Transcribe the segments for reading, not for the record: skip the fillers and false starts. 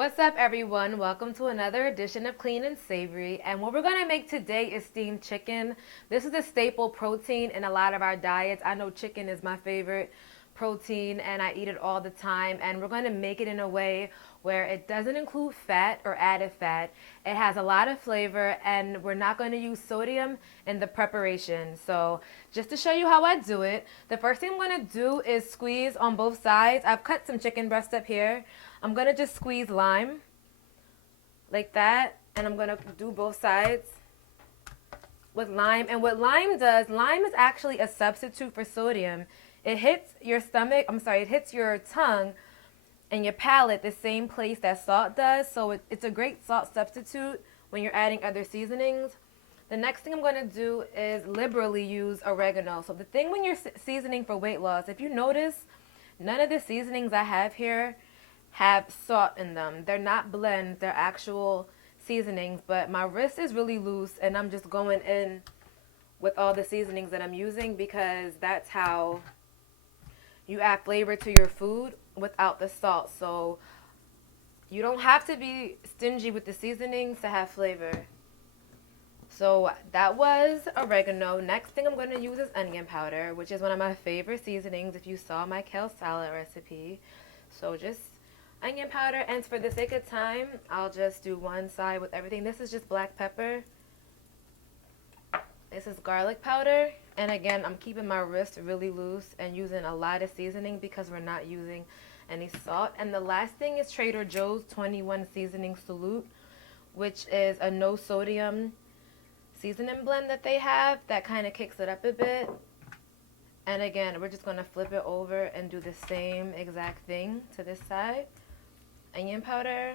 What's up, everyone? Welcome to another edition of Clean and Savory. And what we're going to make today is steamed chicken. This is a staple protein in a lot of our diets. I know chicken is my favorite protein and I eat it all the time. And we're going to make it in a way where it doesn't include fat or added fat. It has a lot of flavor and we're not going to use sodium in the preparation. So just to show you how I do it, the first thing I'm going to do is squeeze on both sides. I've cut some chicken breast up here. I'm going to just squeeze lime like that, and I'm going to do both sides with lime. And what lime does, lime is actually a substitute for sodium. It hits your stomach, it hits your tongue and your palate the same place that salt does. So it's a great salt substitute when you're adding other seasonings. The next thing I'm going to do is liberally use oregano. So the thing when you're seasoning for weight loss, if you notice, none of the seasonings I have here have salt in them. They're not blends, they're actual seasonings, but my wrist is really loose and I'm just going in with all the seasonings that I'm using because that's how you add flavor to your food without the salt. So you don't have to be stingy with the seasonings to have flavor. So that was oregano. Next thing I'm going to use is onion powder, which is one of my favorite seasonings if you saw my kale salad recipe. So just onion powder, and for the sake of time, I'll just do one side with everything. This is just black pepper. This is garlic powder. And again, I'm keeping my wrist really loose and using a lot of seasoning because we're not using any salt. And the last thing is Trader Joe's 21 Seasoning Salute, which is a no sodium seasoning blend that they have that kind of kicks it up a bit. And again, we're just going to flip it over and do the same exact thing to this side. Onion powder,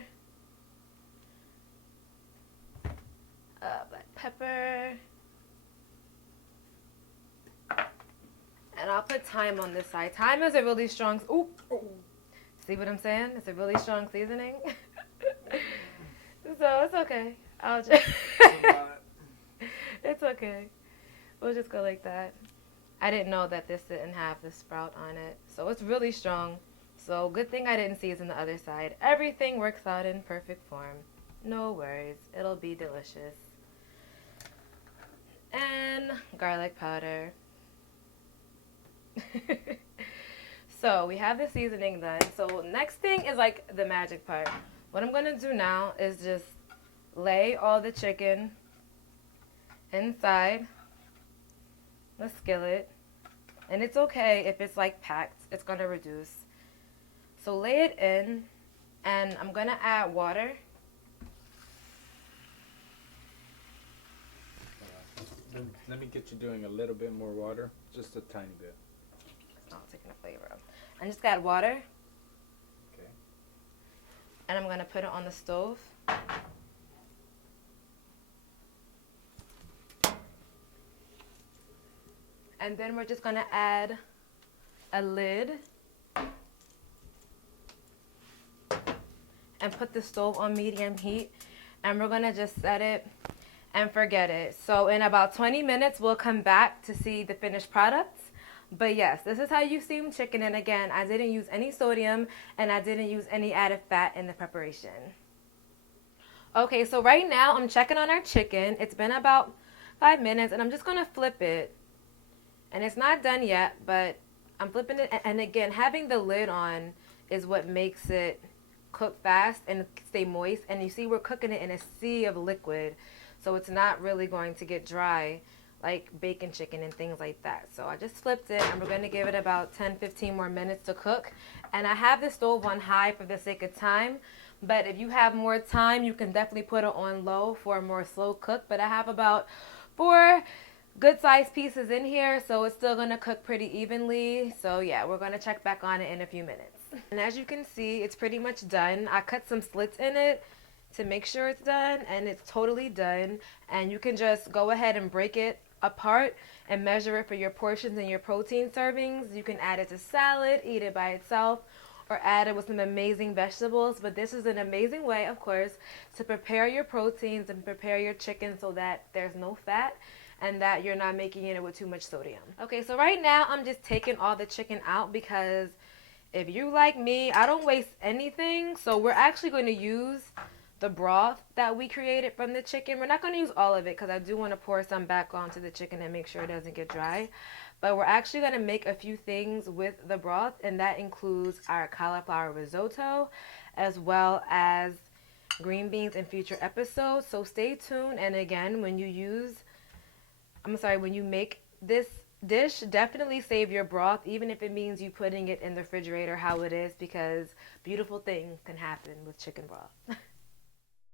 black pepper, and I'll put thyme on this side. Thyme is a really strong, see what I'm saying? It's a really strong seasoning. So it's okay. I'll just, it's okay. We'll just go like that. I didn't know that this didn't have the sprout on it. So it's really strong. So good thing I didn't season the other side. Everything works out in perfect form. No worries. It'll be delicious. And garlic powder. So we have the seasoning done. So next thing is like the magic part. What I'm going to do now is just lay all the chicken inside the skillet. And it's okay if it's like packed. It's going to reduce. So lay it in, and I'm going to add water. Let me get you doing a little bit more water, just a tiny bit. Oh, taking the flavor out. I'm just going to add water. Okay. And I'm going to put it on the stove. And then we're just going to add a lid. And put the stove on medium heat, and we're gonna just set it and forget it. So in about 20 minutes we'll come back to see the finished products. But yes, this is how you steam chicken, and again, I didn't use any sodium and I didn't use any added fat in the preparation. Okay, so right now I'm checking on our chicken. It's been about 5 minutes and I'm just gonna flip it, and it's not done yet, but I'm flipping it. And again, having the lid on is what makes it cook fast and stay moist. And you see we're cooking it in a sea of liquid, so it's not really going to get dry like bacon chicken and things like that. So I just flipped it, and we're going to give it about 10-15 more minutes to cook. And I have the stove on high for the sake of time, but if you have more time you can definitely put it on low for a more slow cook. But I have about 4 good sized pieces in here, so it's still going to cook pretty evenly. So yeah, we're going to check back on it in a few minutes. And as you can see, it's pretty much done. I cut some slits in it to make sure it's done, and it's totally done. And you can just go ahead and break it apart and measure it for your portions and your protein servings. You can add it to salad, eat it by itself, or add it with some amazing vegetables. But this is an amazing way, of course, to prepare your proteins and prepare your chicken so that there's no fat and that you're not making it with too much sodium. Okay, so right now I'm just taking all the chicken out because if you like me, I don't waste anything. So we're actually going to use the broth that we created from the chicken. We're not going to use all of it because I do want to pour some back onto the chicken and make sure it doesn't get dry. But we're actually going to make a few things with the broth, and that includes our cauliflower risotto as well as green beans in future episodes. So stay tuned. And again, when you make this dish, definitely save your broth, even if it means you putting it in the refrigerator how it is, because beautiful things can happen with chicken broth.